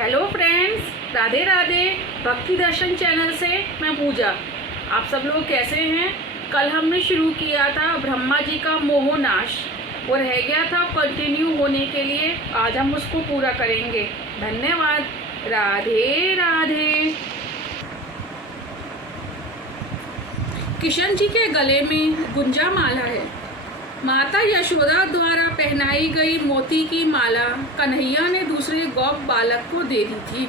Hello friends, Radhe Radhe. भक्ति दर्शन channel से मैं पूजा। आप सब लोग कैसे हैं? कल हमने शुरू किया था ब्रह्मा जी का मोहनाश, वो रह गया था कंटिन्यू होने के लिए। आज हम उसको पूरा करेंगे। धन्यवाद। राधे राधे। किशन जी के गले में गुंजा माला है। माता यशोदा द्वारा पहनाई गई मोती की माला कन्हैया ने दूसरे गौप बालक को दे दी थी।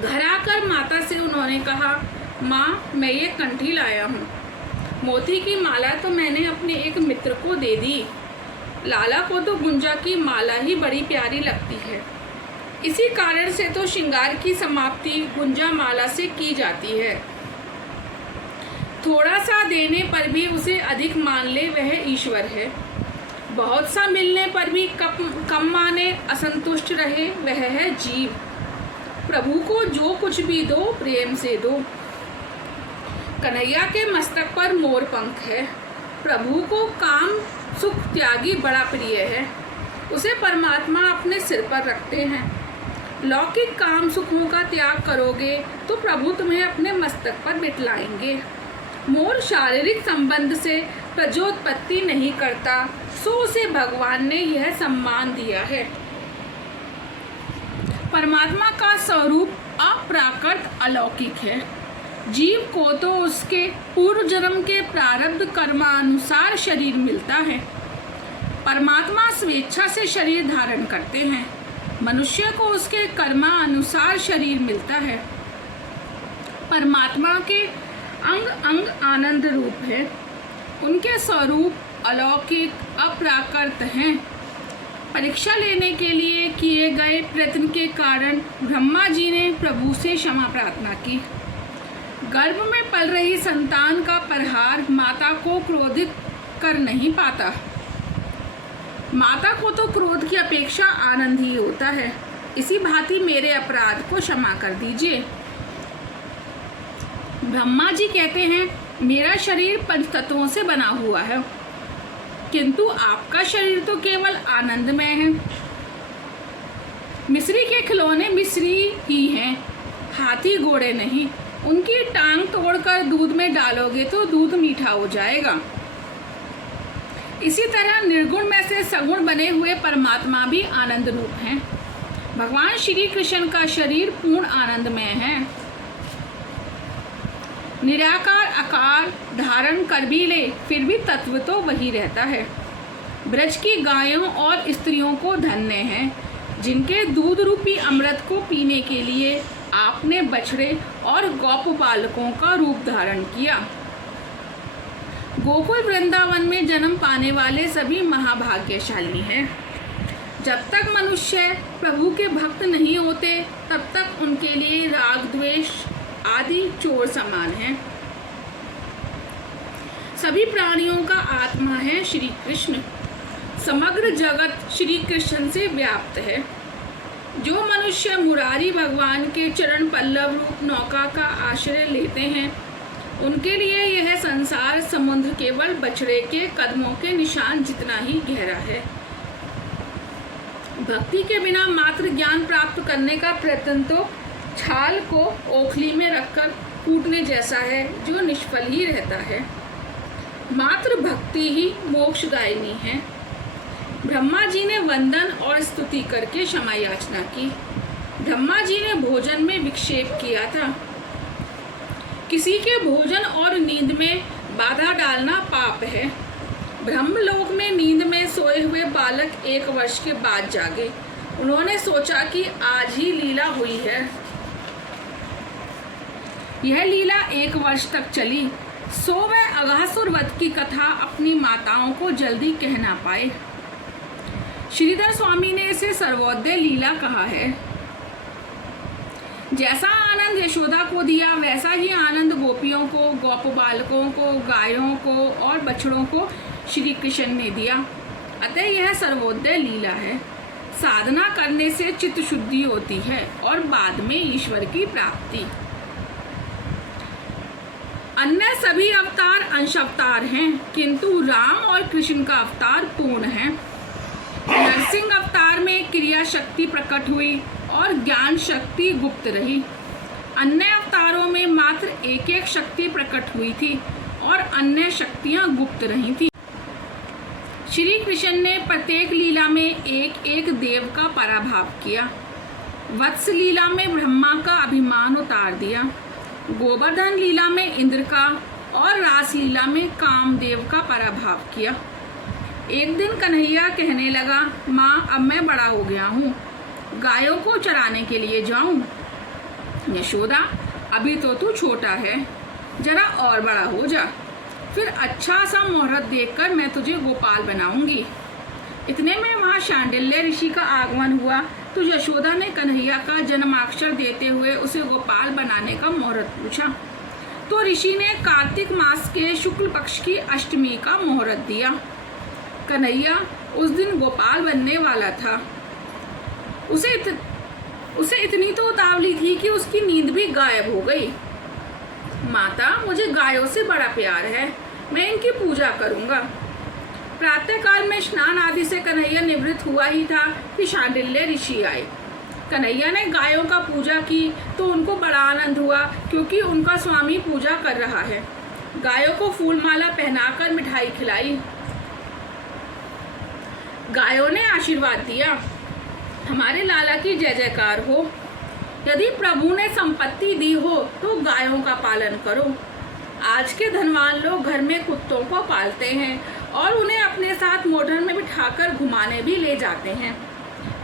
घर आकर माता से उन्होंने कहा, माँ, मैं ये कंठी लाया हूँ। मोती की माला तो मैंने अपने एक मित्र को दे दी। लाला को तो गुंजा की माला ही बड़ी प्यारी लगती है। इसी कारण से तो श्रृंगार की समाप्ति गुंजा माला से की जाती है। थोड़ा सा देने पर भी उसे अधिक मान ले, वह ईश्वर है। बहुत सा मिलने पर भी कम माने, असंतुष्ट रहे, वह है जीव। प्रभु को जो कुछ भी दो, प्रेम से दो। कन्हैया के मस्तक पर मोर पंख है। प्रभु को काम सुख त्यागी बड़ा प्रिय है। उसे परमात्मा अपने सिर पर रखते हैं। लौकिक काम सुखों का त्याग करोगे तो प्रभु तुम्हें अपने मस्तक पर बिठलाएंगे। मोर शारीरिक संबंध से प्रजोत्पत्ति नहीं करता, सो उसे भगवान ने यह सम्मान दिया है। परमात्मा का स्वरूप अप्राकृत अलौकिक है। जीव को तो उसके पूर्व जन्म के प्रारब्ध कर्मानुसार शरीर मिलता है। परमात्मा स्वेच्छा से शरीर धारण करते हैं। मनुष्य को उसके कर्मानुसार शरीर मिलता है। परमात्मा के अंग अंग आनंद रूप है। उनके स्वरूप अलौकिक अप्राकृत हैं। परीक्षा लेने के लिए किए गए प्रयत्न के कारण ब्रह्मा जी ने प्रभु से क्षमा प्रार्थना की। गर्भ में पल रही संतान का प्रहार माता को क्रोधित कर नहीं पाता। माता को तो क्रोध की अपेक्षा आनंद ही होता है। इसी भांति मेरे अपराध को क्षमा कर दीजिए। ब्रह्मा जी कहते हैं, मेरा शरीर पंच तत्वों से बना हुआ है, किंतु आपका शरीर तो केवल आनंदमय है। मिस्री के खिलौने मिस्री ही हैं, हाथी घोड़े नहीं। उनकी टांग तोड़कर दूध में डालोगे तो दूध मीठा हो जाएगा। इसी तरह निर्गुण में से सगुण बने हुए परमात्मा भी आनंद रूप हैं। भगवान श्री कृष्ण का शरीर पूर्ण आनंदमय है। निराकार आकार धारण कर भी ले, फिर भी तत्व तो वही रहता है। ब्रज की गायों और स्त्रियों को धन्य हैं, जिनके दूध रूपी अमृत को पीने के लिए आपने बछड़े और गौप बालकों का रूप धारण किया। गोकुल वृंदावन में जन्म पाने वाले सभी महाभाग्यशाली हैं। जब तक मनुष्य प्रभु के भक्त नहीं होते, तब तक उनके लिए राग द्वेष आदि चोर समान है। सभी प्राणियों का आत्मा है श्री कृष्ण। समग्र जगत श्री कृष्ण से व्याप्त है। जो मनुष्य मुरारी भगवान के चरण पल्लव रूप नौका का आश्रय लेते हैं, उनके लिए यह संसार समुद्र केवल बछड़े के कदमों के निशान जितना ही गहरा है। भक्ति के बिना मात्र ज्ञान प्राप्त करने का प्रयत्न तो छाल को ओखली में रखकर कूटने जैसा है, जो निष्फल ही रहता है। मात्र भक्ति ही मोक्षदायिनी है। ब्रह्मा जी ने वंदन और स्तुति करके क्षमा याचना की। ब्रह्मा जी ने भोजन में विक्षेप किया था। किसी के भोजन और नींद में बाधा डालना पाप है। ब्रह्मलोक में नींद में सोए हुए बालक 1 वर्ष के बाद जागे। उन्होंने सोचा कि आज ही लीला हुई है। यह लीला 1 वर्ष तक चली, सो वह अघासुर वध की कथा अपनी माताओं को जल्दी कह ना पाए। श्रीधर स्वामी ने इसे सर्वोदय लीला कहा है। जैसा आनंद यशोदा को दिया, वैसा ही आनंद गोपियों को, गोप बालकों को, गायों को और बछड़ों को श्री कृष्ण ने दिया। अतः यह सर्वोदय लीला है। साधना करने से चित्त शुद्धि होती है और बाद में ईश्वर की प्राप्ति। अन्य सभी अवतार अंश अवतार हैं, किंतु राम और कृष्ण का अवतार पूर्ण है। नरसिंह अवतार में क्रिया शक्ति प्रकट हुई। और ज्ञान शक्ति गुप्त रही। अन्य अवतारों में मात्र एक एक शक्ति प्रकट हुई थी और अन्य शक्तियां गुप्त रही थी। श्री कृष्ण ने प्रत्येक लीला में एक एक देव का पराभव किया। वत्स लीला में ब्रह्मा का अभिमान उतार दिया, गोवर्धन लीला में इंद्र का और रास लीला में कामदेव का पराभव किया। एक दिन कन्हैया कहने लगा, माँ अब मैं बड़ा हो गया हूँ, गायों को चराने के लिए जाऊँ। यशोदा, अभी तो तू छोटा है, जरा और बड़ा हो जा, फिर अच्छा सा मुहूर्त देखकर मैं तुझे गोपाल बनाऊंगी। इतने में वहाँ शांडिल्य ऋषि का आगमन हुआ तो यशोदा ने कन्हैया का जन्माक्षर देते हुए उसे गोपाल बनाने का मुहूर्त पूछा। तो ऋषि ने कार्तिक मास के शुक्ल पक्ष की अष्टमी का मुहूर्त दिया। कन्हैया उस दिन गोपाल बनने वाला था। उसे इतनी तो उतावली थी कि उसकी नींद भी गायब हो गई। माता, मुझे गायों से बड़ा प्यार है, मैं इनकी पूजा करूंगा। प्रातःकाल में स्नान आदि से कन्हैया निवृत्त हुआ ही था कि शांडिल्य ऋषि आए। कन्हैया ने गायों का पूजा की तो उनको बड़ा आनंद हुआ, क्योंकि उनका स्वामी पूजा कर रहा है। गायों को फूलमाला पहनाकर मिठाई खिलाई। गायों ने आशीर्वाद दिया, हमारे लाला की जय जयकार हो। यदि प्रभु ने संपत्ति दी हो तो गायों का पालन करो। आज के धनवान लोग घर में कुत्तों को पालते हैं और उन्हें अपने साथ मोटर में बिठाकर घुमाने भी ले जाते हैं।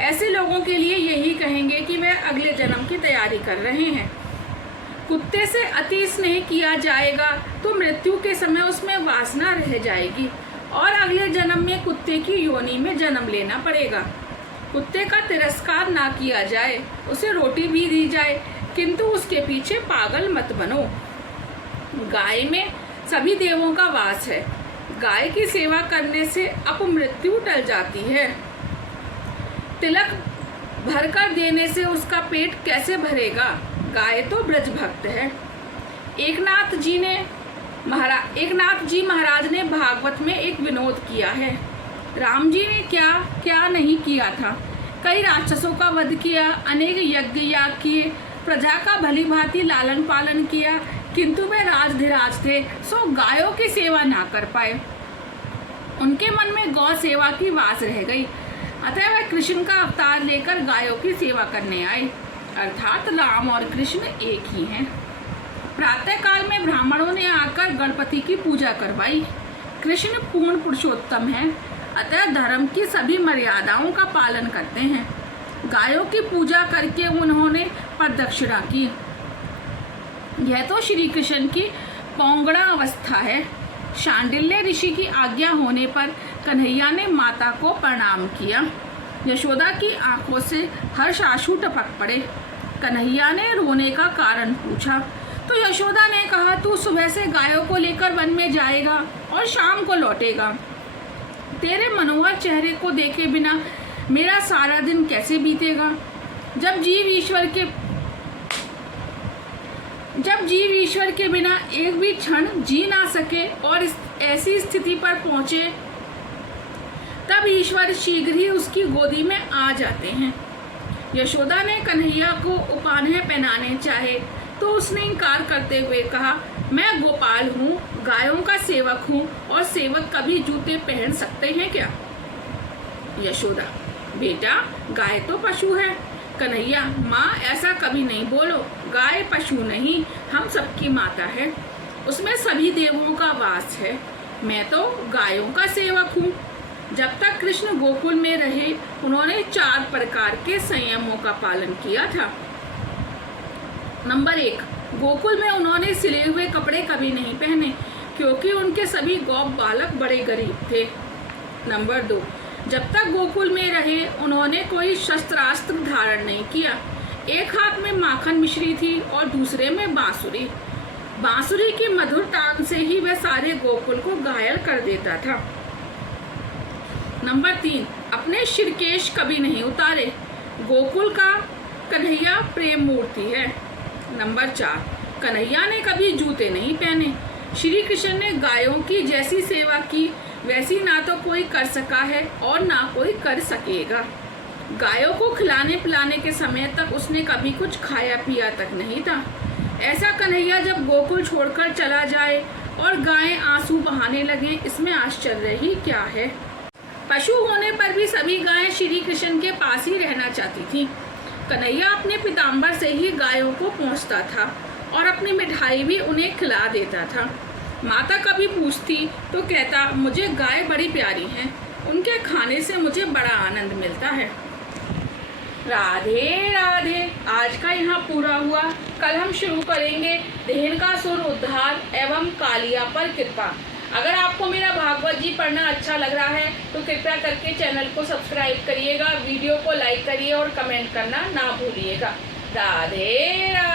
ऐसे लोगों के लिए यही कहेंगे कि वे अगले जन्म की तैयारी कर रहे हैं। कुत्ते से अति स्नेह किया जाएगा तो मृत्यु के समय उसमें वासना रह जाएगी और अगले जन्म में कुत्ते की योनि में जन्म लेना पड़ेगा। कुत्ते का तिरस्कार ना किया जाए, उसे रोटी भी दी जाए, किंतु उसके पीछे पागल मत बनो। गाय में सभी देवों का वास है। गाय की सेवा करने से अपमृत्यु टल जाती है। तिलक भरकर देने से उसका पेट कैसे भरेगा? गाय तो ब्रज भक्त है। एकनाथ जी महाराज ने भागवत में एक विनोद किया है। राम जी ने क्या क्या नहीं किया था। कई राक्षसों का वध किया, अनेक यज्ञ याग किए, प्रजा का भली भांति लालन पालन किया, किंतु वे राजधिराज थे, सो गायों की सेवा ना कर पाए। उनके मन में गौ सेवा की वास रह गई, अतः वह कृष्ण का अवतार लेकर गायों की सेवा करने आए। अर्थात राम और कृष्ण एक ही हैं। प्रातःकाल में ब्राह्मणों ने आकर गणपति की पूजा करवाई। कृष्ण पूर्ण पुरुषोत्तम है, अतः धर्म की सभी मर्यादाओं का पालन करते हैं। गायों की पूजा करके उन्होंने प्रदक्षिणा की। यह तो श्री कृष्ण की पौंगड़ा अवस्था है। शांडिल्य ऋषि की आज्ञा होने पर कन्हैया ने माता को प्रणाम किया। यशोदा की आंखों से हर्षाश्रु टपक पड़े। कन्हैया ने रोने का कारण पूछा तो यशोदा ने कहा, तू सुबह से गायों को लेकर वन में जाएगा और शाम को लौटेगा। तेरे मनोहर चेहरे को देखे बिना मेरा सारा दिन कैसे बीतेगा? जब जीव ईश्वर के बिना एक भी क्षण जी ना सके और ऐसी स्थिति पर पहुंचे, तब ईश्वर शीघ्र ही उसकी गोदी में आ जाते हैं। यशोदा ने कन्हैया को उपान्ह पहनाने चाहे तो उसने इनकार करते हुए कहा, मैं गोपाल हूँ, गायों का सेवक हूँ और सेवक कभी जूते पहन सकते हैं क्या? यशोदा, बेटा गाय तो पशु है। कन्हैया, माँ ऐसा कभी नहीं बोलो, गाय पशु नहीं, हम सबकी माता है, उसमें सभी देवों का वास है। मैं तो गायों का सेवक हूँ। जब तक कृष्ण गोकुल में रहे उन्होंने 4 प्रकार के संयमों का पालन किया था। नंबर 1, गोकुल में उन्होंने सिले हुए कपड़े कभी नहीं पहने, क्योंकि उनके सभी गौ बालक बड़े गरीब थे। नंबर 2, जब तक गोकुल में रहे उन्होंने कोई शस्त्रास्त्र धारण नहीं किया। एक हाथ में माखन मिश्री थी और दूसरे में बांसुरी। बांसुरी की मधुर तान से ही वह सारे गोकुल को घायल कर देता था। नंबर 3, अपने शिरकेश कभी नहीं उतारे। गोकुल का कन्हैया प्रेम मूर्ति है। नंबर 4, कन्हैया ने कभी जूते नहीं पहने। श्री कृष्ण ने गायों की जैसी सेवा की वैसी ना तो कोई कर सका है और ना कोई कर सकेगा। गायों को खिलाने पिलाने के समय तक उसने कभी कुछ खाया पिया तक नहीं था। ऐसा कन्हैया जब गोकुल छोड़कर चला जाए और गायें आंसू बहाने लगें, इसमें आश्चर्य ही क्या है। पशु होने पर भी सभी गायें श्री कृष्ण के पास ही रहना चाहती थीं। कन्हैया अपने पीताम्बर से ही गायों को पोंछता था और अपनी मिठाई भी उन्हें खिला देता था। माता कभी पूछती तो कहता, मुझे गाय बड़ी प्यारी हैं, उनके खाने से मुझे बड़ा आनंद मिलता है। राधे राधे। आज का यहाँ पूरा हुआ। कल हम शुरू करेंगे धेनुकासुर उद्धार एवं कालिया पर कृपा। अगर आपको मेरा भागवत जी पढ़ना अच्छा लग रहा है तो कृपया करके चैनल को सब्सक्राइब करिएगा, वीडियो को लाइक करिए और कमेंट करना ना भूलिएगा। राधे राधे।